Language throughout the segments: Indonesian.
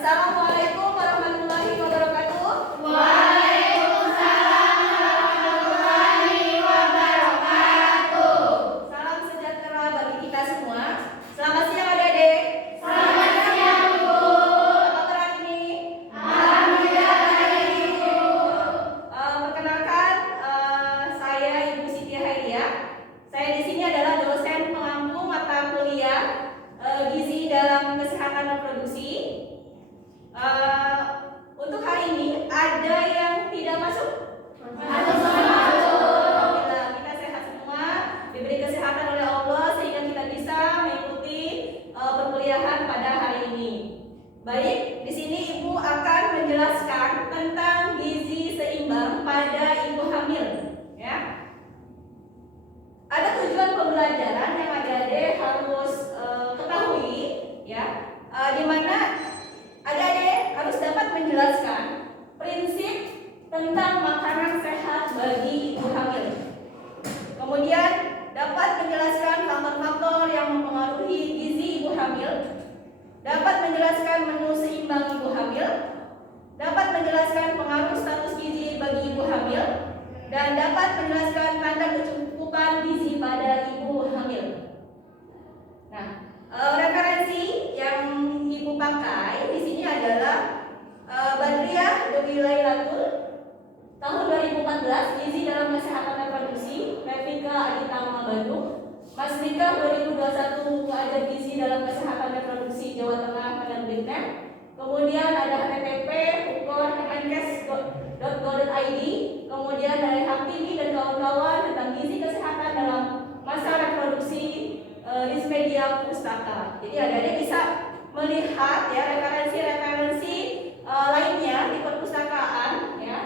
Assalamualaikum warahmatullahi wabarakatuh. Waalaikumsalam warahmatullahi wabarakatuh. Salam sejahtera bagi kita semua. Selamat siang adik-adik. Selamat siang, Ibu. Apa kabar hari ini? Alhamdulillah baik, Ibu. Perkenalkan, saya Ibu Siti Hairia. Saya di sini adalah dosen pengampu mata kuliah gizi dalam kesehatan reproduksi. Untuk hari ini ada yang tidak masuk? Alhamdulillah, kita sehat semua, diberi kesehatan oleh Allah sehingga kita bisa mengikuti perkuliahan pada hari ini. Baik, di sini Ibu akan menjelaskan tentang gizi seimbang pada ibu hamil, ya. Ada tujuan pembelajaran yang adik-adik harus ketahui, ya, di mana adik-adik harus dapat menjelaskan prinsip tentang makanan sehat bagi ibu hamil. Kemudian dapat menjelaskan faktor-faktor yang mempengaruhi gizi ibu hamil, dapat menjelaskan menu seimbang ibu hamil, dapat menjelaskan pengaruh status gizi bagi ibu hamil, dan dapat menjelaskan tanda kecukupan gizi pada ibu hamil. Nah, referensi yang Ibu pakai di sini adalah Badriah Dewi Lailatul tahun 2014 gizi dalam kesehatan reproduksi, Revika Aditama Bandung, Mas Rika 2021 ajar gizi dalam kesehatan reproduksi Jawa Tengah Kemenbidnek. Kemudian ada HTTP ukor.kemenkes.go.id. Kemudian dari Hakimi dan kawan-kawan tentang gizi kesehatan dalam masa reproduksi Dismedia Pustaka. Jadi adik-adik bisa melihat ya referensi-referensi lainnya di perpustakaan ya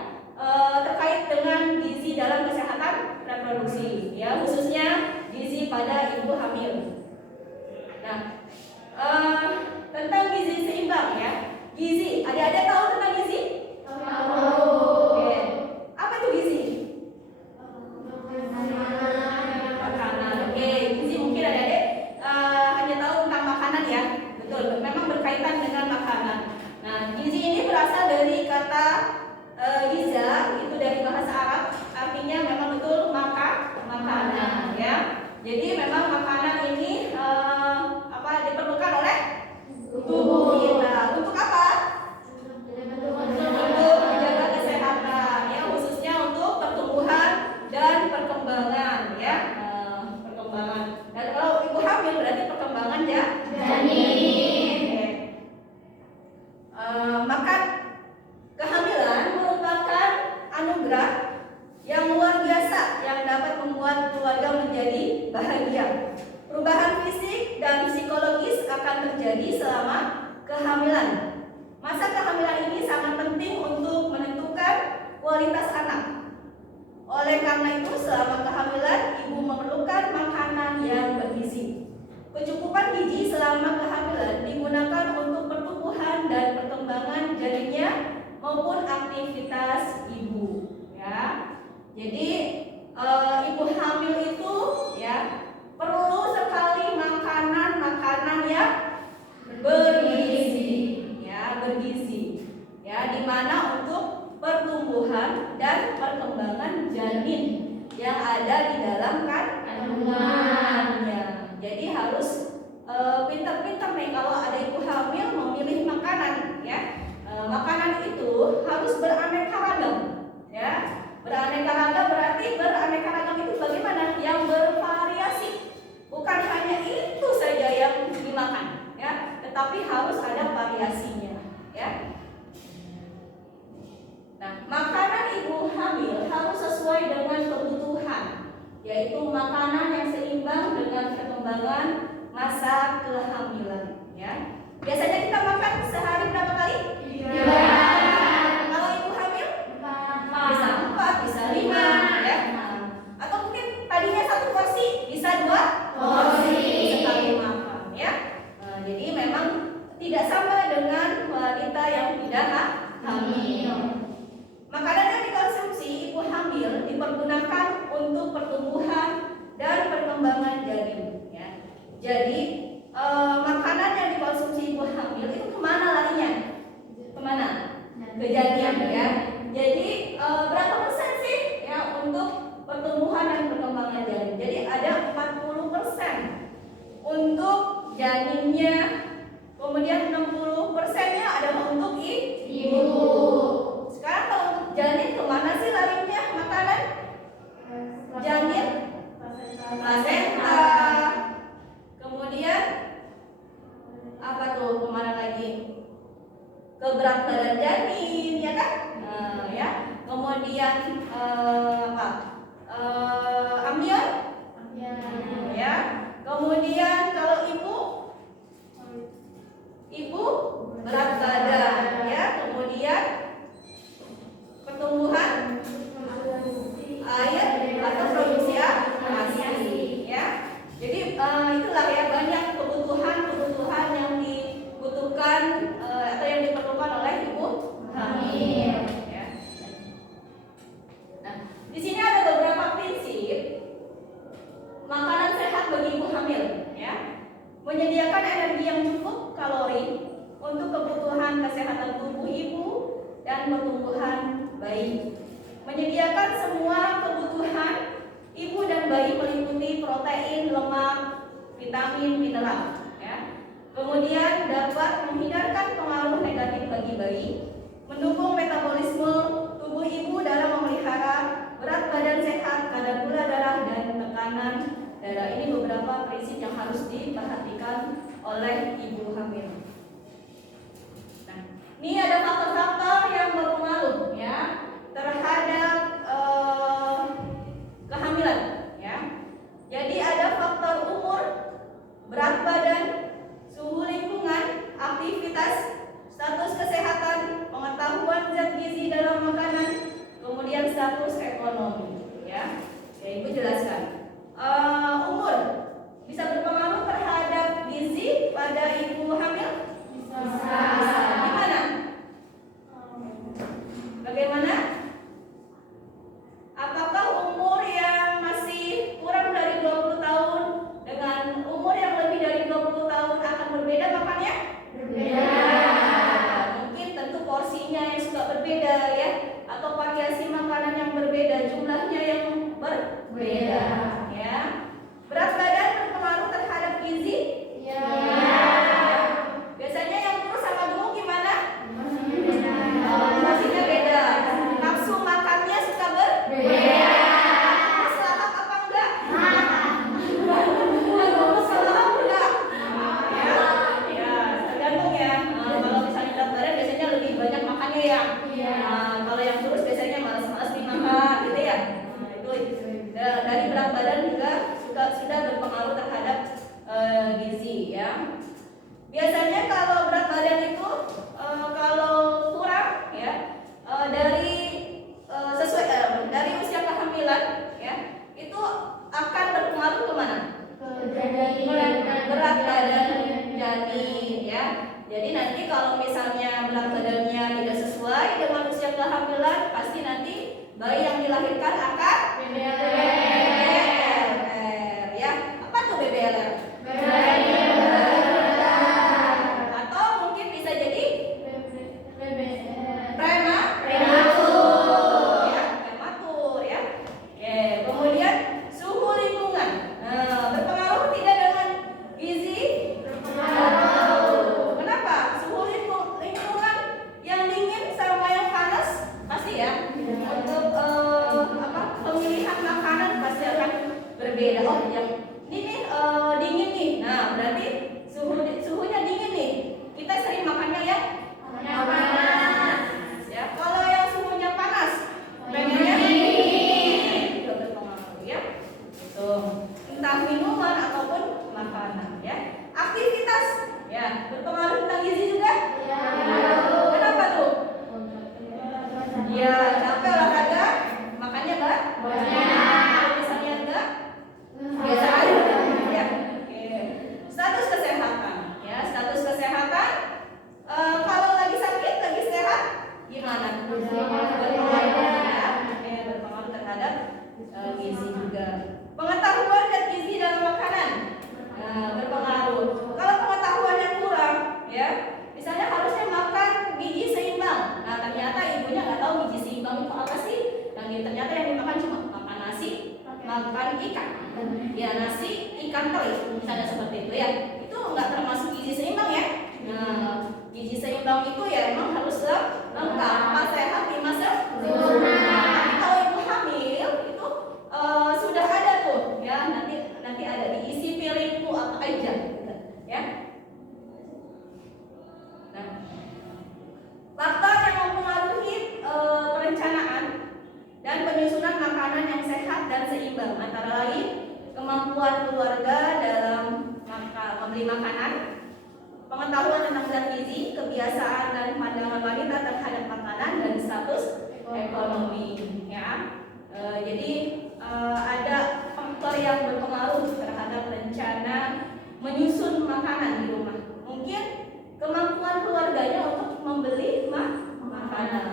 terkait dengan gizi dalam kesehatan reproduksi ya, khususnya gizi pada ibu hamil. Nah, tentang gizi seimbang ya. Gizi, adik-adik tahu tentang gizi? Tahu. Oke. Apa itu gizi? Makanan. Oke, gizi mungkin adik-adik hanya tahu tentang makanan ya. Betul, memang berkaitan dengan makanan. Nah, gizi ini berasal dari kata giza, itu dari bahasa Arab, artinya memang betul makanan ya. Jadi memang makanan ini diperlukan oleh tubuh kita. Untuk apa? Untuk menjaga kesehatan ya, khususnya untuk pertumbuhan dan perkembangan ya. Perkembangan. Dan kalau ibu hamil berarti perkembangan ya janin. Maka kehamilan merupakan anugerah yang luar biasa yang dapat membuat keluarga menjadi bahagia. Perubahan fisik dan psikologis akan terjadi selama kehamilan. Masa kehamilan ini sangat penting untuk menentukan kualitas anak. Oleh karena itu, selama kehamilan ibu memerlukan makanan yang bergizi. Kecukupan gizi selama kehamilan digunakan untuk pertumbuhan dan perkembangan janinnya maupun aktivitas ibu ya. Jadi ibu hamil itu ya perlu sekali makanan yang bergizi ya, dimana untuk pertumbuhan dan perkembangan janin yang ada di dalam kandungannya. Jadi harus pintar-pintar nih kalau ada ibu hamil memilih makanan ya. Makanan itu harus beraneka ragam ya. Beraneka ragam berarti beraneka ragam itu bagaimana? Yang bervariasi. Bukan hanya itu saja yang dimakan ya, tetapi harus ada variasinya ya. Nah, makanan ibu hamil harus sesuai dengan kebutuhan, yaitu makanan yang seimbang dengan perkembangan masa kehamilan ya. Biasanya kita makan sehari berapa kali? 3. Kalau ibu hamil? 4. Bisa 4, bisa 5 ya. Atau mungkin tadinya 1 porsi, bisa 2 porsi sekali makan ya. Jadi memang tidak sama dengan wanita yang tidak hamil. Makanan yang dikonsumsi ibu hamil dipergunakan untuk pertumbuhan dan perkembangan janin ya. Jadi makanan yang dikonsumsi ibu hamil itu kemana larinya? ibu. Sekarang kalau untuk janin kemana sih larinya makanan? Janin, plasenta. Kemudian apa tuh? Kemana lagi? Ke berat badan janin, ya kan? Ya. Kemudian apa? Amnion, ya. Kemudian kalau ibu berat badan, ya. Kemudian pertumbuhan air atau produksi ASI, ya. Jadi itulah ya banyak kebutuhan yang dibutuhkan atau yang diperlukan oleh ibu hamil. Ya. Nah, di sini ada beberapa prinsip makanan sehat bagi ibu hamil, ya. Menyediakan energi yang cukup kalori untuk kebutuhan kesehatan tubuh ibu dan pertumbuhan bayi. Menyediakan semua kebutuhan ibu dan bayi meliputi protein, lemak, vitamin, mineral, ya. Kemudian dapat menghindarkan pengaruh negatif bagi bayi, mendukung metabolisme tubuh ibu dalam memelihara berat badan sehat, kadar gula darah dan tekanan darah. Ini beberapa prinsip yang harus diperhatikan oleh ibu hamil. Nah, ini ada faktor-faktor yang berpengaruh, ya, terhadap kehamilan, ya. Jadi ada faktor umur, berat badan, suhu lingkungan, aktivitas, status kesehatan, pengetahuan zat gizi dalam makanan, kemudian status ekonomi, ya. Ya, Ibu jelaskan. Umur bisa berpengaruh terhadap gizi pada ibu hamil? Bisa. Gimana? Bagaimana? Apakah umur yang masih kurang dari 20 tahun dengan umur yang lebih dari 20 tahun akan berbeda makannya? Berbeda. Mungkin tentu porsinya yang suka berbeda, ya, atau variasi makanan yang berbeda, jumlahnya yang berbeda, ya. Berat badan berpengaruh terhadap gizi? Ya. Biasanya yang kurus sama gemuk gimana? Porsinya beda. Nafsu makannya suka berbeda. Terus lahap apa enggak? Lahap enggak? Ya, tergantung ya. Kalau misalnya berat badan biasanya lebih banyak makannya ya. Kalau yang kurus biasanya malas-malas dimakan, gitu ya. Itu dari berat badan juga sudah berpengaruh terhadap gizi, ya. Biasanya kalau berat badan itu kalau kurang, ya, dari usia kehamilan, ya, itu akan berpengaruh kemana? Berat badan janin, ya. Jadi nanti kalau misalnya berat badannya tidak sesuai dengan usia kehamilan, pasti nanti bayi yang dilahirkan akan BBLR, ya. Apa tuh BBLR? Atau mungkin bisa jadi prematur, ya, prematur, ya. Oke, kemudian suhu lingkungan berpengaruh tidak dengan gizi? Kenapa? Suhu lingkungan yang dingin sama yang panas pasti, ya. Untuk pemilihan makanan pasti akan berbeda. Oh, yang ini nih dingin nih. Nah, berarti suhunya dingin nih. Kita sering makannya ya panas. Ya, kalau yang suhunya panas, pengennya dingin. Juga berpengaruh, ya. Itu entah minuman ataupun makanan, ya. Aktivitas, ya, berpengaruh tentang gizi juga. Kenapa tuh? Ya, capek olahraga, makannya banyak. Kalau misalnya enggak, biasa aja, ya. Oke. Status kesehatan, ya. Status kesehatan, kalau lagi sakit, lagi sehat, gimana? Berpengaruh, ya. Berpengaruh terhadap gizi juga. Pengetahuan dan gizi dalam makanan berpengaruh. Kalau pengetahuannya kurang, ya, misalnya harusnya makan gizi seimbang. Nah, ternyata ibunya nggak tahu gizi seimbang itu apa sih. Dan ternyata yang dimakan cuma makan nasi, makan ikan. Ya, nasi, ikan teri, misalnya seperti itu, ya. Itu nggak termasuk gizi seimbang, ya. Nah, gizi seimbang itu ya emang harus lengkap, 4 sehat 5 sempurna. Tapi kalau ibu hamil itu sudah ada tuh ya, nanti ada diisi piringku apa aja gitu, ya. Nah, faktor yang mempengaruhi perencanaan dan penyusunan makanan yang sehat dan seimbang antara lain kemampuan keluarga dalam membeli makanan, pengetahuan tentang zat gizi, kebiasaan dan pandangan wanita terhadap makanan, dan status ekonomi, ya. Jadi ada faktor yang berpengaruh terhadap rencana menyusun makanan di rumah. Mungkin kemampuan keluarganya untuk membeli makanan,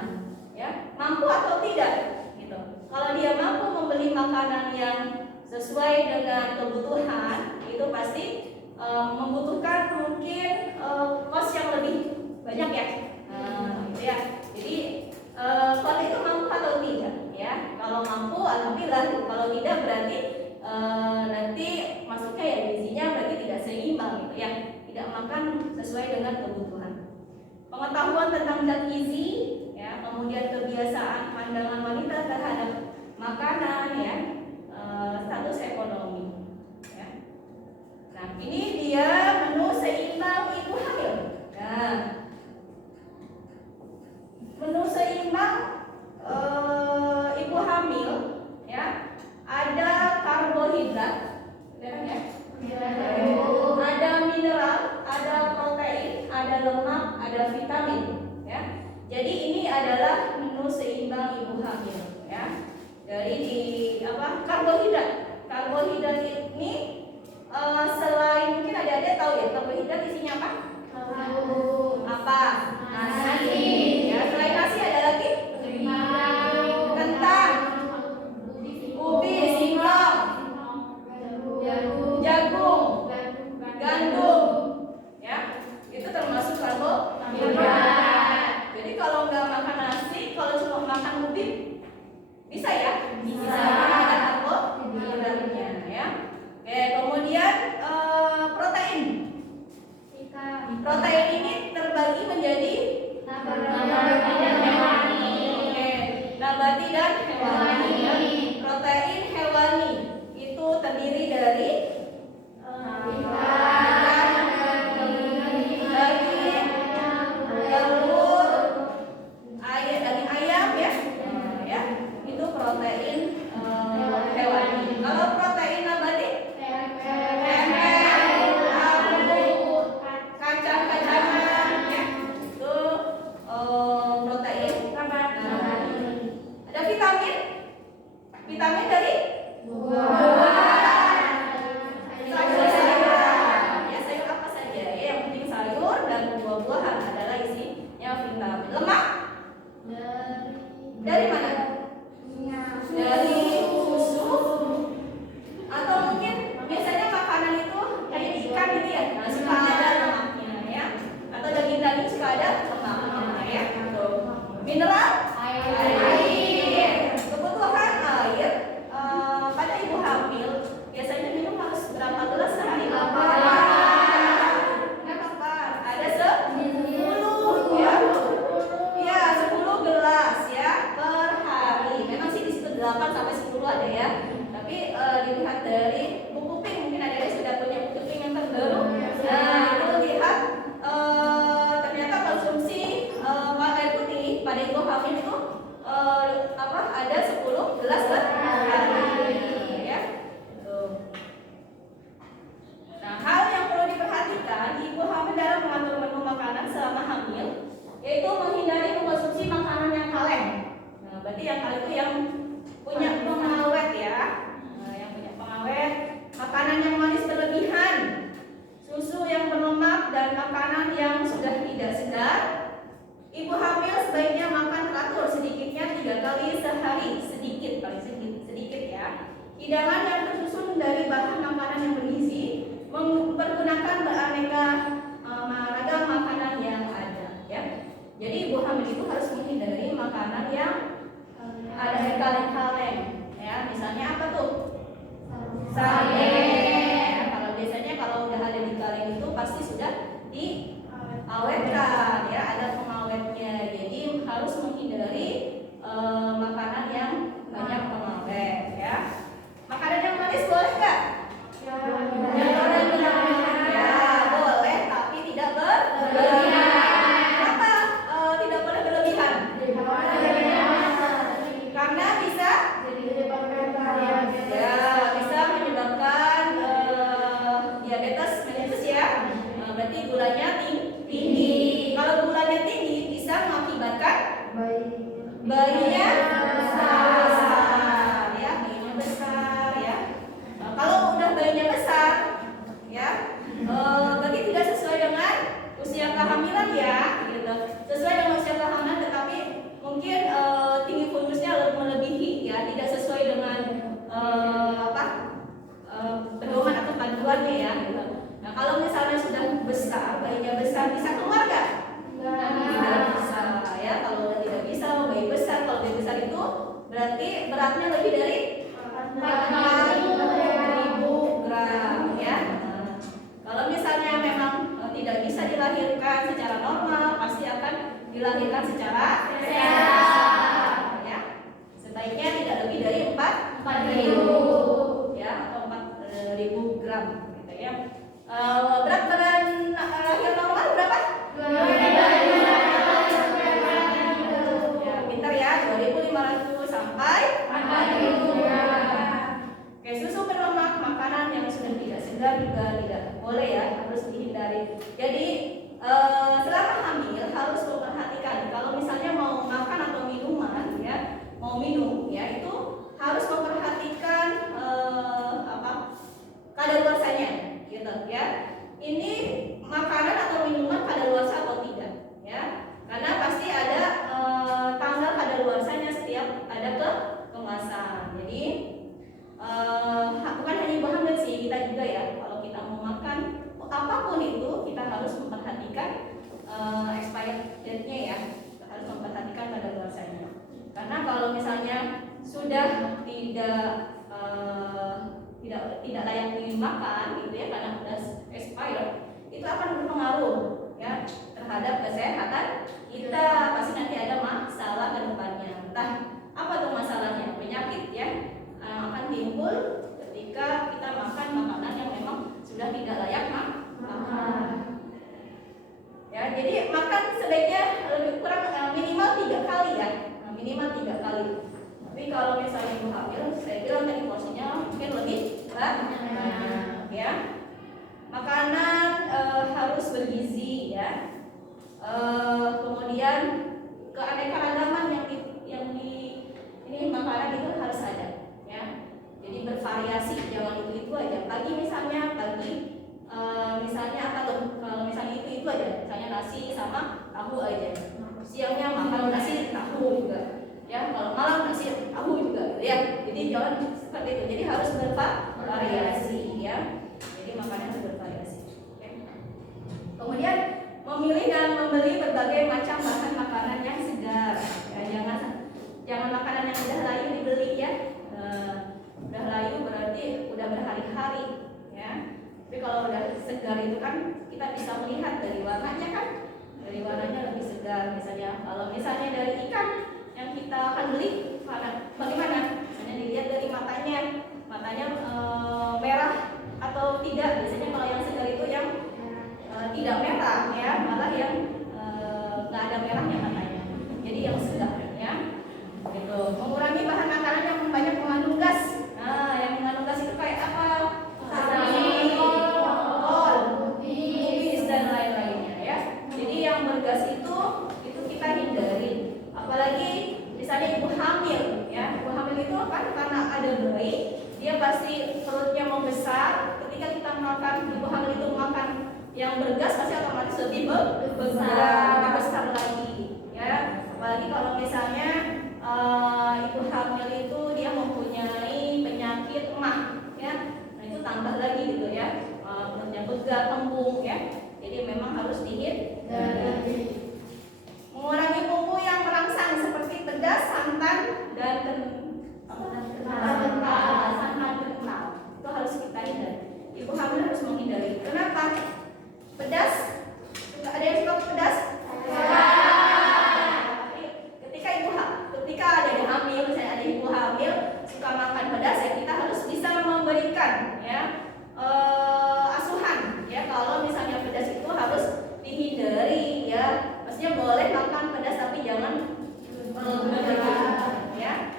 ya, mampu atau tidak, gitu. Kalau dia mampu membeli makanan yang sesuai dengan kebutuhan, itu pasti membutuhkan mungkin kos yang lebih banyak ya, gitu ya. Jadi kalau itu mampu atau tidak, ya. Kalau mampu, alhamdulillah. Kalau tidak berarti nanti masuknya ya gizinya berarti tidak seimbang, gitu ya. Tidak makan sesuai dengan kebutuhan. Pengetahuan tentang zat gizi, ya. Kemudian kebiasaan pandangan wanita terhadap makanan, ya. Status ekonomi, ya. Nah, ini dia menu seimbang ibu hamil. Nah, menu seimbang ibu hamil, ya, ada karbohidrat, ya, ada mineral, ada protein, ada lemak, ada vitamin, ya. Jadi ini adalah menu seimbang ibu hamil, ya. Dari karbohidrat. Karbohidrat ini selain mungkin ada tahu ya karbohidrat isinya apa? Apa? Nasi. Ya, selain nasi ada lagi? Kentang, ubi, singkong, jagung, gandum. Ya, itu termasuk karbohidrat. Jadi kalau nggak makan nasi, kalau cuma makan ubi bisa ya? Bisa. Ada karbohidratnya, ya. Oke, kemudian protein. Protein ini terbagi menjadi nabati dan hewani. Protein hewani itu terdiri dari daging, telur, daging ayam, ya. Ya, itu protein hewani. Kalau protein nabati kacang-kacangan, ya, itu protein nabati. Ada vitamin dari sayur-sayuran, ya, sayur apa saja, ya, yang penting sayur dan buah-buahan adalah isinya vitamin. Lemak dari mana? Dari susu, atau mungkin biasanya makanan itu kayak ikan gitu ya, nah, suka ada lemaknya, ya, atau daging-daging suka ada lemaknya, ya. Mineral, air. Kebutuhan air pada ibu hamil biasanya minum harus berapa gelas sehari? 8. Ada 10, ya. Iya, 10 gelas, ya, per hari. Memang sih di situ 8 sampai 10 ada, ya. Tapi dilihat dari buku pink, mungkin ada yang sudah punya buku pink yang terbaru. Nah, itu lihat ternyata konsumsi air putih pada ibu hamil itu ada 10 gelas per hari, ya. Tuh. Nah, hal yang perlu diperhatikan ibu hamil dalam mengatur menu makanan selama hamil yaitu menghindari mengkonsumsi makanan yang kaleng. Nah, berarti yang kaleng itu yang punya pengawet, ya. Nah, yang punya pengawet, makanan yang manis berlebihan, susu yang berlemak, dan makanan yang sudah tidak segar. Ibu hamil sebaiknya makan teratur, sedikitnya 3 kali sehari, sedikit, paling sedikit, ya. Hidangan yang tersusun dari bahan makanan yang bergizi, mempergunakan beraneka ragam makanan yang ada, ya. Jadi ibu hamil itu harus menghindari makanan yang ada kaleng-kaleng, ya. Misalnya apa tuh? Sate. Kalau biasanya kalau udah ada di kaleng itu pasti sudah diawetkan, ya. dilahirkan secara sehat. Ya. Sebaiknya tidak lebih dari 4.000. ya, atau 4.000 gram gitu ya. Berat badan lahir normal berapa? 2.500. Ya, pintar ya, 2.500 sampai 4.000. Oke, susu berlemak, makanan yang sudah tidak segar juga tidak boleh ya, harus dihindari. Jadi selama hamil harus memperhatikan kalau misalnya mau makan atau minuman ya, mau minum ya, itu harus memperhatikan kadaluarsanya gitu ya. Ini makanan atau minuman kadaluarsa atau tidak ya, karena pasti ada tanggal kadaluarsanya setiap ada kemasan. Jadi bukan hanya ibu hamil sih, kita juga ya, kalau kita mau makan apapun itu kita harus memperhatikan expired date-nya ya, kita harus memperhatikan kadaluarsanya. Karena kalau misalnya sudah tidak layak dimakan gitu ya, karena sudah expired, itu akan berpengaruh ya terhadap kesehatan kita. Pasti nanti ada masalah ke depannya. Entah apa tuh masalahnya, penyakit ya akan timbul ketika kita makan makanan yang memang sudah tidak layak makan. Ya, jadi makan sebaiknya lebih kurang minimal 3 kali ya, minimal 3 kali. Tapi kalau misalnya ibu hamil, saya bilang tadi porsinya mungkin lebih banyak ya. Makanan harus bergizi ya. Kemudian keanekaragaman yang di ini makanan itu harus ada ya. Jadi bervariasi, jangan itu aja. Pagi misalnya misalnya apa tuh? Kalau misalnya itu aja, misalnya nasi sama tahu aja. Siangnya makan nasi tahu juga. Ya, kalau malam nasi tahu juga ya. Jadi jangan seperti itu. Jadi harus bervariasi ya. Jadi makanan harus bervariasi. Oke. Kemudian memilih dan membeli berbagai macam bahan makanan yang segar. Ya, jangan makanan yang udah layu dibeli ya. Udah layu berarti udah berhari-hari ya. Tapi kalau udah segar itu kan kita bisa melihat dari warnanya kan. Dari warnanya lebih segar. Misalnya kalau misalnya dari ikan yang kita akan beli bagaimana? Misalnya dilihat dari matanya merah atau tidak. Biasanya kalau yang segar itu yang tidak merah ya, malah yang nggak ada merahnya matanya. Jadi yang segar ya. Gitu. Mengurangi bahan makanan yang banyak mengandung gas. Nah, yang mengandung gas itu kayak apa? Kol, kubis dan lain-lainnya ya. Jadi yang bergas itu kita hindari. Apalagi misalnya ibu hamil ya, ibu hamil itu kan karena ada bayi, dia pasti perutnya membesar. Ketika kita makan, ibu hamil itu makan yang bergas pasti otomatis lebih besar lagi ya. Apalagi kalau misalnya ibu hamil itu dia mempunyai penyakit emah ya, nah itu tambah lagi gitu ya, perutnya pegal, kembung ya. Jadi memang harus dihindari. Mengurangi bumbu yang merangsang seperti pedas, santan dan santan kental. Itu harus kita hindari. Ibu hamil harus menghindari. Kenapa? Pedas. Ada yang suka pedas? Ketika ada yang hamil, misalnya ada ibu hamil suka makan pedas ya, kita harus bisa memberikan ya asuhan ya. Kalau misalnya pedas itu harus dihindari ya. Maksudnya boleh makan pedas tapi jangan berlebihan ya.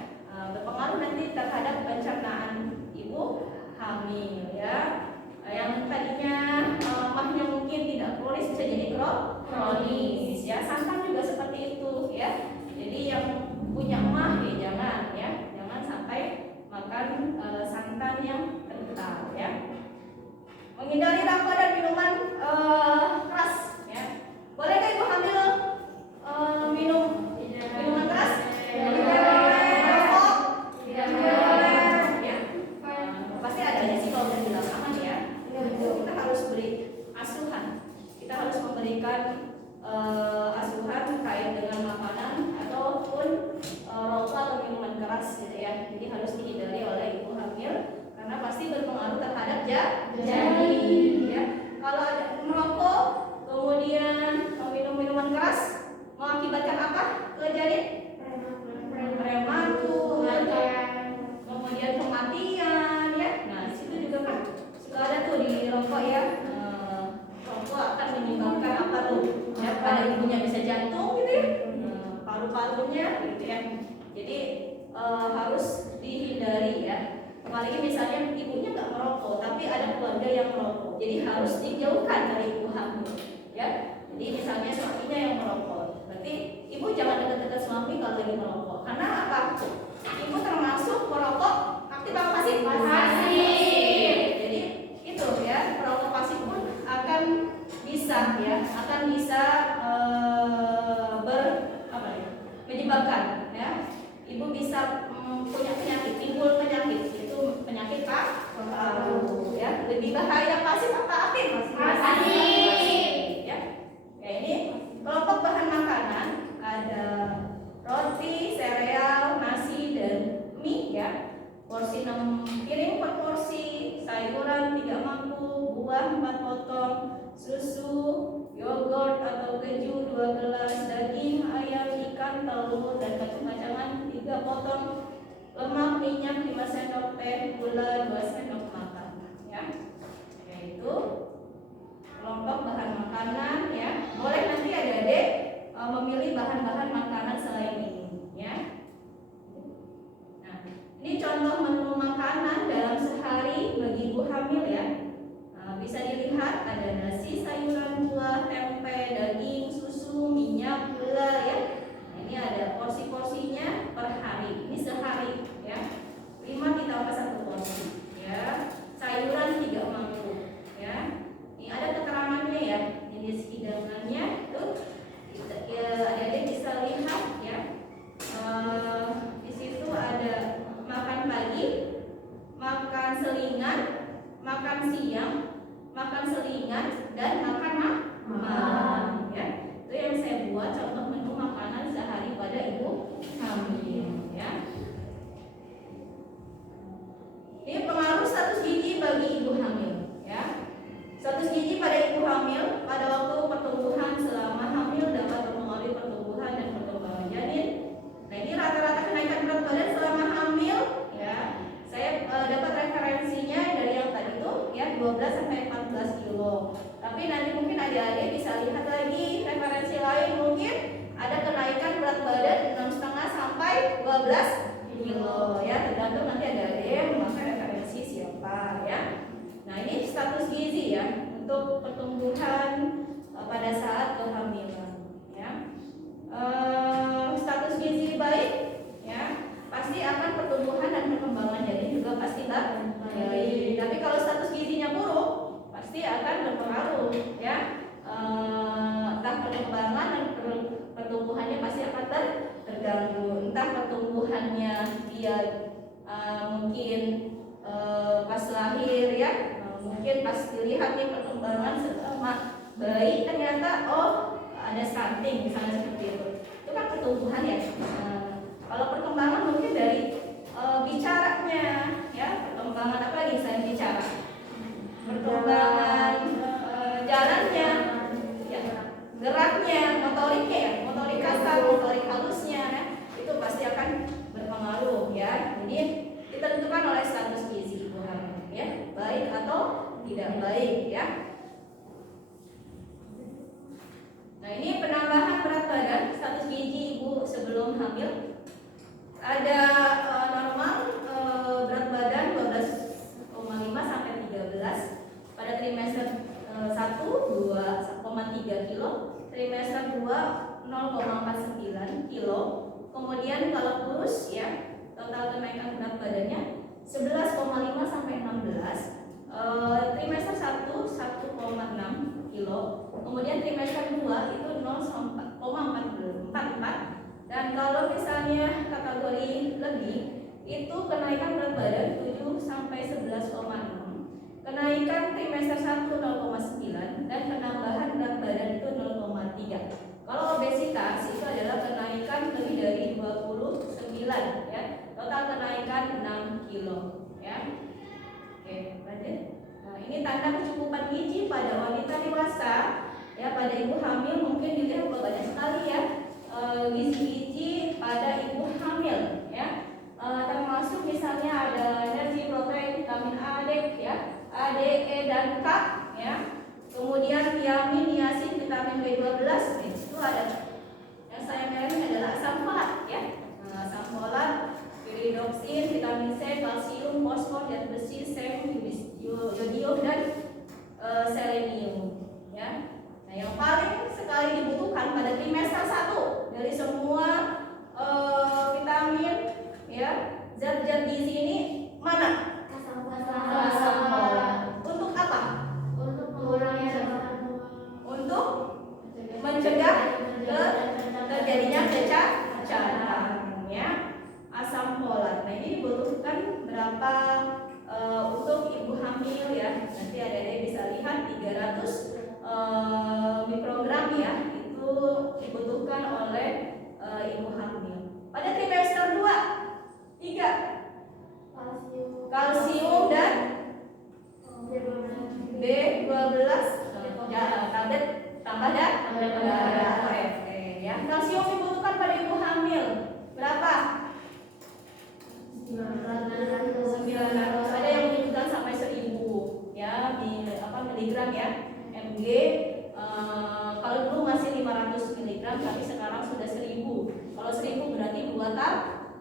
Berpengaruh nanti terhadap pencernaan ibu hamil ya. Yang tadinya mahnya mungkin tidak kronis bisa jadi kronis ya. Santan juga seperti itu ya. Jadi yang punya mah ya jangan sampai makan santan yang kental ya. Menghindari rokok dan minuman keras ya. Boleh nggak ibu hamil minum minuman keras? apalagi misalnya ibunya nggak merokok tapi ada keluarga yang merokok, jadi harus dijauhkan dari ibu hamil ya. Jadi misalnya suaminya yang merokok, berarti ibu jangan dekat-dekat suami kalau lagi merokok, karena apa? Ibu termasuk merokok aktif apa pasif? Pasif. Jadi itu ya, perokok pasif pun akan bisa ya, akan bisa menyebabkan ya, ibu bisa punya penyakit, timbul penyakit, itu penyakit paru ya. Lebih bahaya pasif apa aktif? Pasif. Ya. Ya, ini kelompok bahan makanan ada roti, sereal, nasi dan mie ya. Porsi 6 piring per porsi, sayuran 3 mangkuk, buah 4 potong, susu, yogurt atau keju 2 gelas, daging, ayam, ikan, telur dan kacang-kacangan 3 potong, lemak, minyak 5 sendok teh, gula 2 sendok makan ya. Yaitu kelompok bahan makanan ya. Boleh nanti adik-adik memilih bahan-bahan makanan selain ini ya. Nah, ini contoh menu makanan dalam sehari bagi ibu hamil ya. Bisa dilihat ada nasi, sayuran, buah, tempe, daging, susu, minyak, gula ya. Nah, ini ada porsi-porsinya per hari. Ini sehari ya. 5 ditambah 1 porsi ya. Sayuran 3 mangkuk ya. Ini ada keterangannya ya. Jenis hidangannya tuh ya, adik-adik bisa lihat ya. Di situ ada makan pagi, makan selingan, makan siang, makan selingan dan makan malam ya. Itu yang saya buat contoh menu makanan sehari pada ibu hamil ya. Ini pengaruh status gizi bagi ibu hamil ya. Status gizi pada ibu hamil pada waktu pertumbuhan selama hamil dapat mempengaruhi pertumbuhan dan perkembangan janin. Nah, ini rata-rata kenaikan berat badan selama hamil ya. Saya dapat referensinya dari yang tadi tuh ya, 12 sampai 14 kilo. Tapi nanti mungkin adik-adik bisa lihat lagi referensi lain, mungkin ada kenaikan berat badan 6,5 sampai 12 kilo ya, tergantung nanti adik-adik yang memakai referensi siapa ya. Nah, ini status gizi ya untuk pertumbuhan pada saat kehamilan ya. Status gizi baik ya pasti akan pertumbuhan dan perkembangan janin juga pasti baik. Tapi kalau status gizinya buruk pasti akan berpengaruh ya. Entah perkembangan dan pertumbuhannya pasti akan terganggu. Entah pertumbuhannya dia mungkin pas lahir ya, mungkin pas dilihat nih perkembangan selama bayi ternyata ada stunting misalnya seperti itu kan pertumbuhan ya. Kalau perkembangan mungkin dari bicaranya ya, perkembangan apa lagi selain bicara, perkembangan jalannya ya, geraknya, motoriknya ya, motorik kasar, motorik halusnya ya, itu pasti akan berpengaruh ya. Jadi ditentukan oleh status gizi ibu hamil ya, baik atau tidak baik ya. Nah, ini penambahan berat badan status gizi ibu sebelum hamil. Ada normal berat badan 12,5 sampai 13 pada trimester 1 2,3 kilo, trimester 2 0,49 kilo. Kemudian kalau kurus ya, total kenaikan berat badannya 11,5 sampai 16. Trimester 1 1,6 kilo. Kemudian trimester 2 itu 0,44. Dan kalau misalnya kategori lebih itu kenaikan berat badan 7 sampai 11,6. Kenaikan trimester 1 0,9 dan penambahan berat badan itu 0,3. Kalau obesitas itu adalah kenaikan lebih dari 29 ya. Total kenaikan 6 kilo ya. Oke, lanjut. Nah, ini tanda kecukupan gizi pada wanita dewasa ya. Pada ibu hamil mungkin dilihat banyak sekali ya gizi-gizi pada ibu hamil ya. Termasuk misalnya ada energi, protein, vitamin A, D ya, A, D, E dan K ya. Kemudian tiamin, niacin, vitamin B12 itu ada. Yang saya merahkan adalah asam folat ya. Asam folat, piridoksin, vitamin C, kalsium, fosfor dan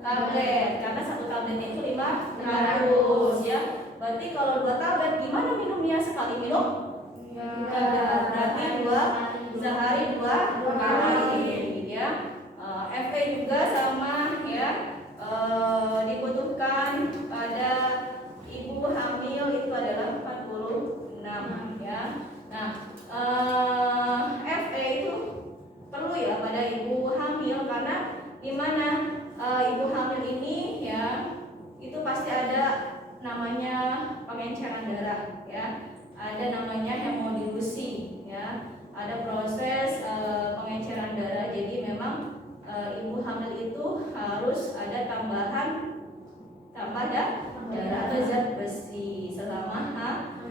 tablet karena satu tablet itu 500 ya. Berarti kalau 2 tablet gimana minumnya? Sekali minum? Berarti sehari 2 kali ya. FA juga sama ya. Dibutuhkan pada ibu hamil itu adalah 46 ya. Nah, FA itu perlu ya pada ibu hamil karena di mana ibu hamil ini ya itu pasti ada namanya pengenceran darah ya, ada namanya hemodilusi ya, ada proses pengenceran darah. Jadi memang ibu hamil itu harus ada tambahan darah atau zat besi selama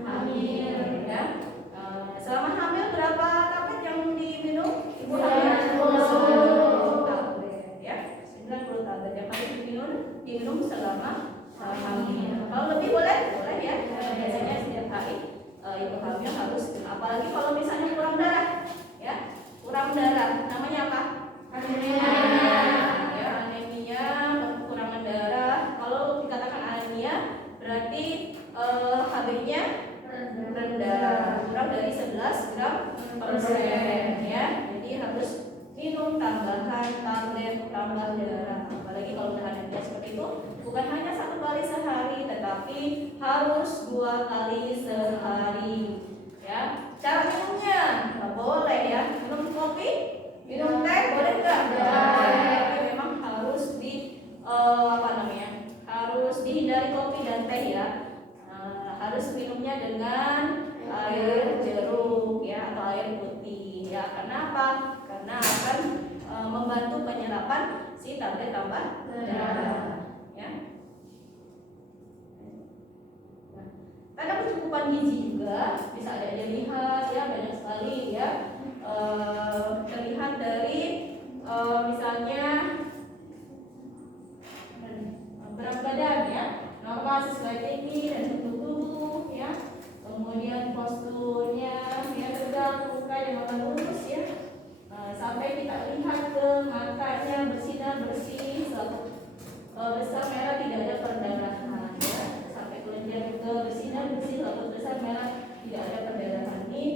hamil ya. Selama hamil berapa tablet yang diminum ibu hamil? 90 tablet ya, 90 tablet yang harus diminum selama hamil. Kalau lebih boleh ya. Biasanya setiap hari ibu hamil harus, apalagi kalau misalnya kurang darah ya, kurang darah namanya apa? Anemia ya, anemia, kekurangan darah. Kalau dikatakan anemia berarti HB-nya rendah, kurang dari 11 gram per persen ya. Jadi harus minum tambahan tablet tambah darah. Apalagi kalau udah anemia seperti itu, bukan hanya 1 kali sehari, tetapi harus 2 kali sehari ya. Cara minumnya nggak boleh ya minum kopi, minum teh boleh nggak? Tapi memang harus harus dihindari kopi dan teh ya. Harus minumnya dengan air jeruk ya atau air putih ya. Karena apa? Karena akan membantu penyerapan si tablet tambah darah ya. Karena kecukupan gizi juga bisa ada lihat ya, banyak sekali ya. Terlihat dari misalnya berat badan ya, normal sesuai tinggi dan bentuk tubuh ya. Kemudian posturnya ya tegak, muka yang makan lurus ya. Sampai kita lihat ke matanya bersinar bersih, besar merah tidak ada perdarahan ya. Sampai kelenjar juga bersinar bersih, besar merah tidak ada perdarahan. Ini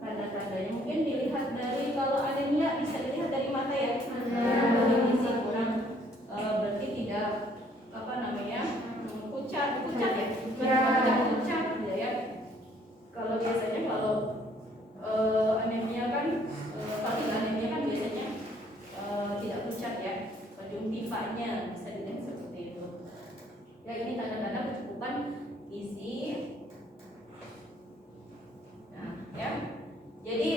tanda-tandanya mungkin dilihat dari, kalau anemia bisa dilihat dari mata ya. Gizi kurang berarti tidak pucat ya. Kalau biasanya kalau anemia kan biasanya tidak pucat ya, konjungtivanya bisa dilihat seperti itu ya. Ini tanda-tanda kecukupan gizi. Nah ya, jadi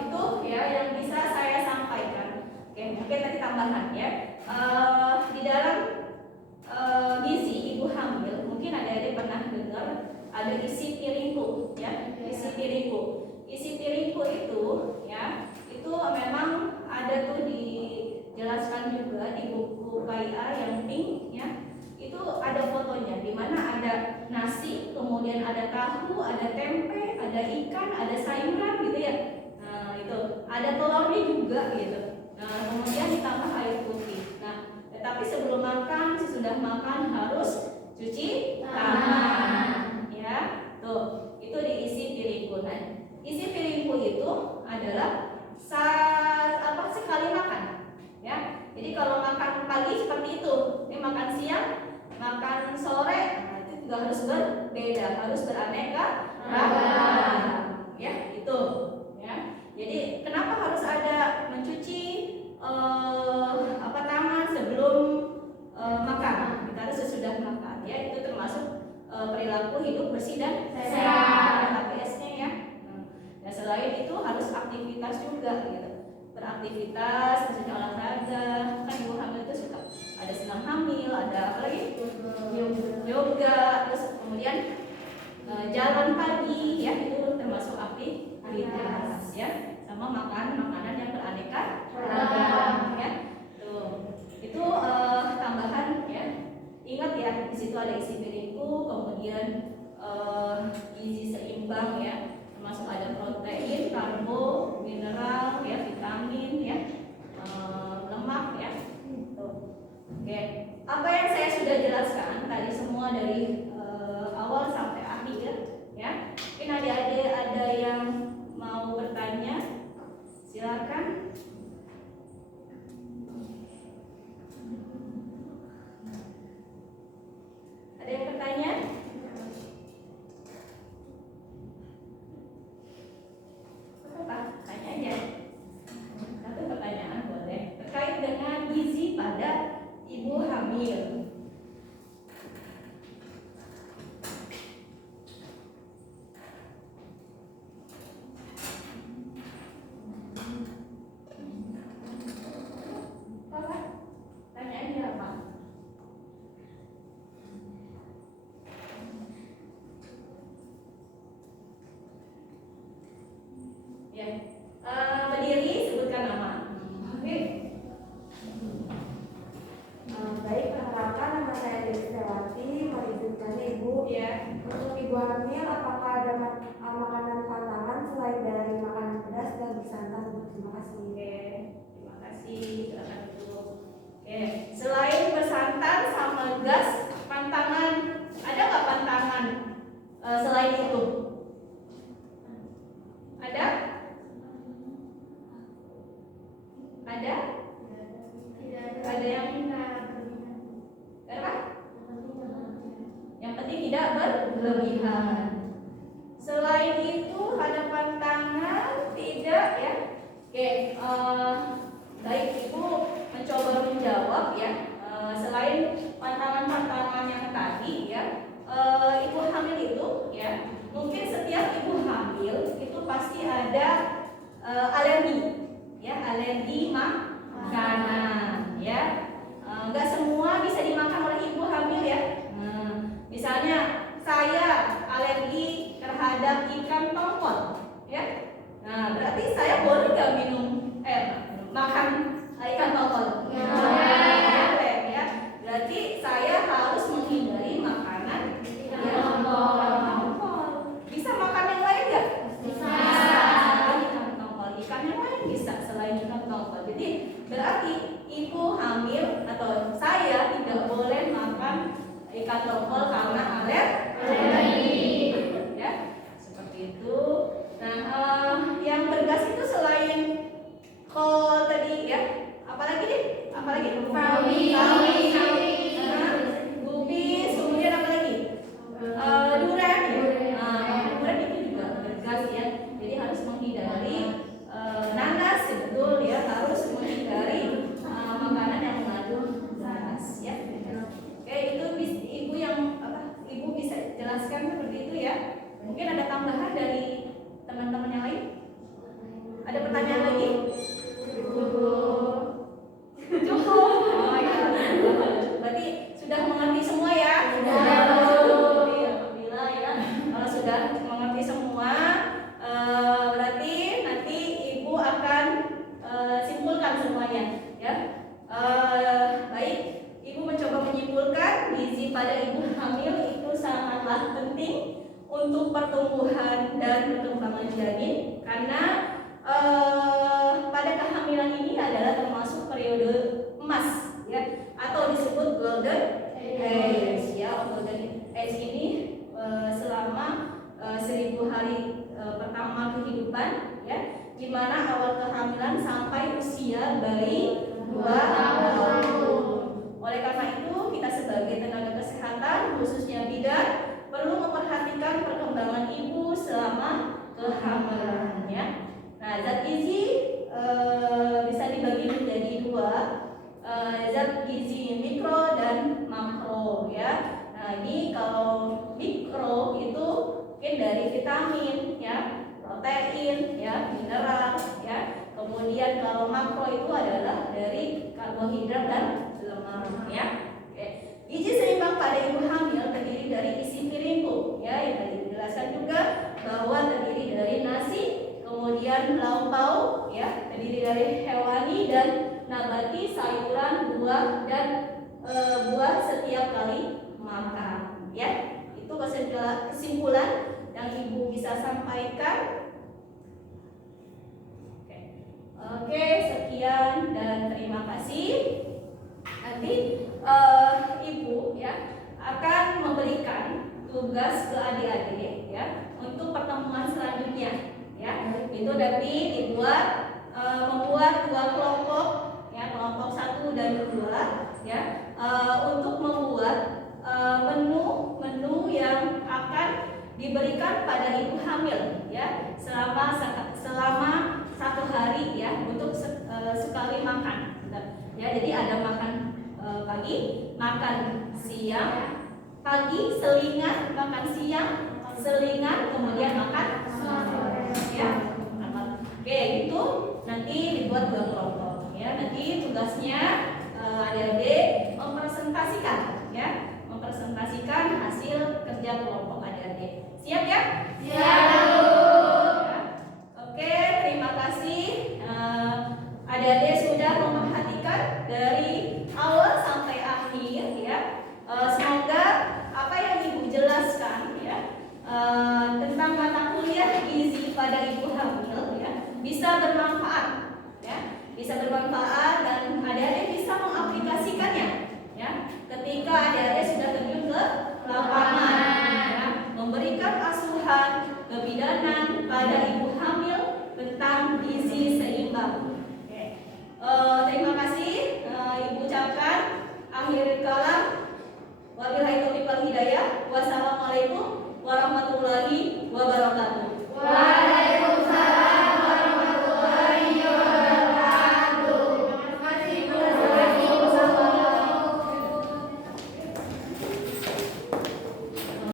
itu ya yang bisa saya sampaikan. Oke, mungkin tadi tambahan ya. Di dalam gizi ibu hamil, mungkin ada pernah dengar ada isi piringku ya, isi piringku itu ya, itu memang ada tuh dijelaskan juga di buku KIA yang pink ya. Itu ada fotonya di mana ada nasi, kemudian ada tahu, ada tempe, ada ikan, ada sayuran gitu ya. Nah, itu ada telurnya juga gitu. Nah, kemudian ditambah air putih. Nah, tetapi sebelum makan, sesudah makan harus cuci tangan ya. Tuh, itu diisi piringku. Nah, isi piringku itu adalah sekali makan ya. Jadi kalau makan pagi seperti itu, ini makan siang, makan sore, nah, itu juga harus berbeda, harus beraneka ragam ya, itu ya. Jadi kenapa harus ada mencuci tangan sebelum makan? Kita harus sesudah makan ya. Itu termasuk perilaku hidup bersih dan sehat, HBS-nya ya. Nah, selain itu harus aktivitas juga gitu. Beraktivitas, maksudnya olahraga. Kan ibu hamil itu suka ada senam hamil, ada apa lagi? Yoga, terus kemudian jalan pagi ya, itu termasuk aktivitas ya. Sama makan makanan yang beraneka ragam ya. Tuh. Itu tambahan ya. Ingat ya, di situ ada isi piringku, kemudian gizi seimbang ya, termasuk ada protein, karbo, mineral ya, vitamin ya, lemak ya. Tuh. sudah jelaskan tadi semua dari awal sampai akhir ya. Mungkin adik-adik ada yang mau bertanya, silakan. Ada yang bertanya? Apa? Tanya aja. Satu pertanyaan boleh terkait dengan gizi pada ibu hamil. Apa? Tanya aja apa? Ya, berdiri sebutkan nama. Oke. Baik, perkenalkan nama saya Destewati, mengizinkan Ibu. Ya. Untuk Ibu hamil, apakah ada makanan pantangan selain dari makanan pedas dan bersantan? Terima kasih. Oke, terima kasih. Silakan dulu. Oke, selain bersantan sama gas, pantangan ada nggak pantangan selain itu? Ada? Ada? Ada yang apa? Yang penting tidak berlebihan. Selain itu ada pantangan tidak ya? Oke, baik Ibu mencoba menjawab ya. Selain pantangan-pantangan yang tadi ya, Ibu hamil itu ya, mungkin setiap Ibu hamil itu pasti ada alergi ya, alergi makanan ya. Nggak semua bisa dimakan oleh ibu hamil ya. Misalnya saya alergi terhadap ikan tongkol ya. Nah, berarti saya boleh nggak makan ikan tongkol? Boleh ya. Berarti saya harus menghindari makanan ikan tongkol. Bisa makan yang lain nggak? Bisa. Ikan tongkol, ikan yang lain bisa selain ikan tongkol. Jadi berarti ibu hamil atau saya tidak boleh makan ikan tongkol karena alergi ya, seperti itu. Nah, yang bergas itu selain kol tadi ya, apalagi nih? Apalagi? Sawi. Nah, gubis, kemudian apa lagi? Durian. Nah, durian itu juga bergas ya, jadi harus menghindari nanas, betul ya, harus menghindari makanan yang mengandung gas ya. Oke, itu ibu yang apa? Ibu bisa jelaskan seperti itu ya. Mungkin ada tambahan dari teman-teman yang lain? Ada pertanyaan lagi? Cukup. Oh ya. Berarti sudah mengerti semua ya? Sudah. Jadi apabila ya, kalau sudah mengerti semua, berarti nanti ibu akan simpulkan semuanya ya. Baik, ibu mencoba menyimpulkan gizi pada ibu hamil itu sangatlah penting untuk pertumbuhan dan perkembangan janin, karena pada kehamilan ini adalah termasuk periode emas ya, atau disebut golden age ya. Golden age ini selama 1000 hari pertama kehidupan ya, di mana awal kehamilan sampai usia bayi 2 tahun. Oleh karena itu, kita sebagai tenaga kesehatan, khususnya bidan, perlu memperhatikan perkembangan ibu selama kehamilan ya. Nah, zat gizi bisa dibagi menjadi dua, zat gizi mikro dan makro ya. Nah, ini kalau mikro itu mungkin dari vitamin ya, protein ya, mineral ya. Kemudian kalau makro itu adalah dari karbohidrat dan lemak ya. Oke. Gizi seimbang pada ibu hamil terdiri dari isi piringku ya, yang tadi dijelaskan juga bahwa terdiri dari nasi, kemudian lauk pauk ya, terdiri dari hewani dan nabati, sayuran, buah dan buah setiap kali makan ya. Itu kesimpulan yang ibu bisa sampaikan. Oke, sekian dan terima kasih. Nanti ibu ya tugas ke adik-adik ya untuk pertemuan selanjutnya ya. Itu nanti dibuat membuat 2 kelompok ya, kelompok 1 dan 2 ya, untuk membuat menu yang akan diberikan pada ibu hamil ya selama 1 hari ya untuk sekali makan ya. Jadi ada makan pagi, makan siang, pagi selingan, makan siang selingan, kemudian makan sore ya. Oke, itu nanti dibuat 2 kelompok ya. Nanti tugasnya adik-adik mempresentasikan ya, mempresentasikan hasil kerja kelompok adik-adik. Siap ya? Siap. Ya. Oke, terima kasih. Adik-adik sudah memperhatikan dari awal sampai akhir ya. Semoga apa yang Ibu jelaskan ya tentang mata kuliah gizi pada ibu hamil ya bisa bermanfaat ya, bisa bermanfaat